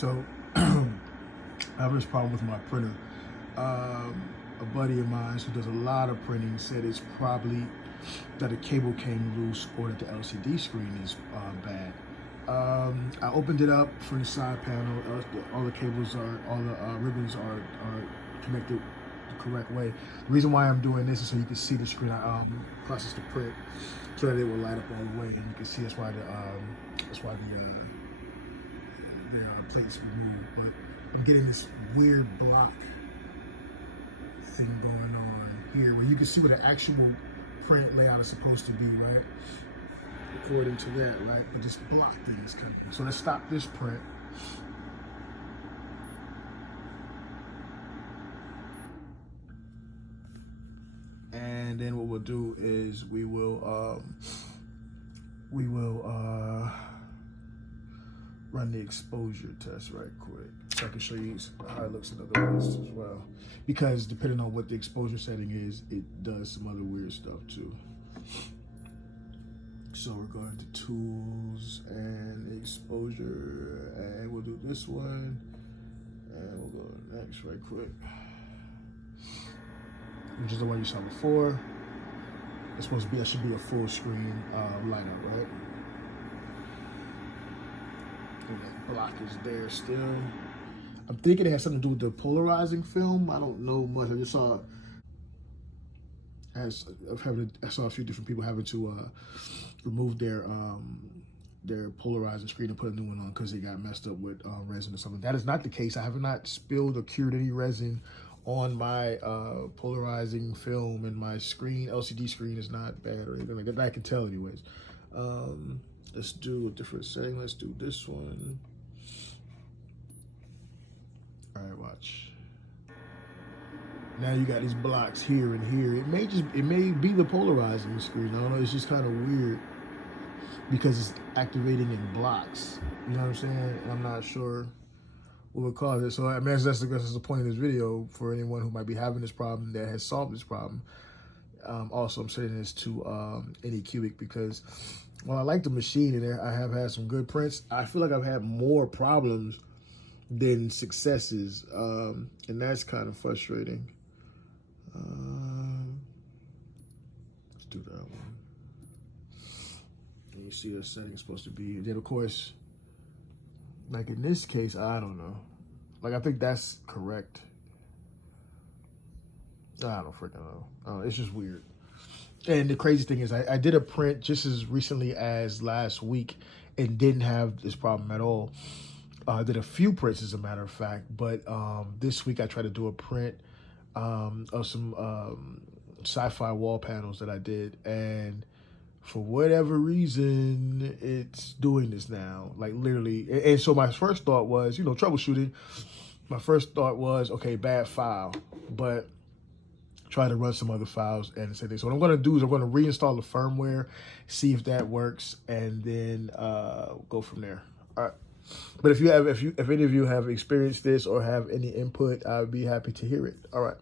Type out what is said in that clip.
So I have this problem with my printer. A buddy of mine who does a lot of printing said it's probably that a cable came loose or that the LCD screen is bad. I opened it up from the side panel. All the cables are, all the ribbons are connected the correct way. The reason why I'm doing this is so you can see the screen. I process the print so that it will light up all the way, and you can see that's why the plates removed. But I'm getting this weird block thing going on here where you can see where the actual print layout is supposed to be, right? According to that, right? But this block thing is coming. So let's stop this print. And then what we'll do is we will run the exposure test right quick, so I can show you how it looks in other ways as well. Because depending on what the exposure setting is, it does some other weird stuff too. So we're going to tools and exposure, and we'll do this one, and we'll go next right quick, which is the one you saw before. It's supposed to be, that should be a full screen light up, right? And that block is there still. I'm thinking it has something to do with the polarizing film. I don't know much. I just saw I saw a few different people having to remove their polarizing screen and put a new one on because they got messed up with resin or something. That is not the case. I have not spilled or cured any resin on my polarizing film, and my screen, LCD screen, is not bad or anything like that. I can tell anyways. Let's do a different setting. Let's do this one. All right, watch. Now you got these blocks here and here. It may be the polarizing screen. I don't know. It's just kind of weird because it's activating in blocks. You know what I'm saying? And I'm not sure what would cause it. So I mean, that's the point of this video for anyone who might be having this problem that has solved this problem. Also, I'm setting this to Anycubic because while I like the machine and I have had some good prints, I feel like I've had more problems than successes, and that's kind of frustrating. Let's do that one. And you see the setting's supposed to be, and then of course, like in this case, I don't know. Like, I think that's correct. I don't freaking know. It's just weird. And the crazy thing is I did a print just as recently as last week and didn't have this problem at all. I did a few prints, as a matter of fact, but this week I tried to do a print of some sci-fi wall panels that I did, and for whatever reason, it's doing this now, like literally. And so my first thought was, you know, troubleshooting. My first thought was, okay, bad file, but try to run some other files and say this. So what I'm going to do is I'm going to reinstall the firmware, see if that works, and then go from there. All right. But if any of you have experienced this or have any input, I'd be happy to hear it. All right.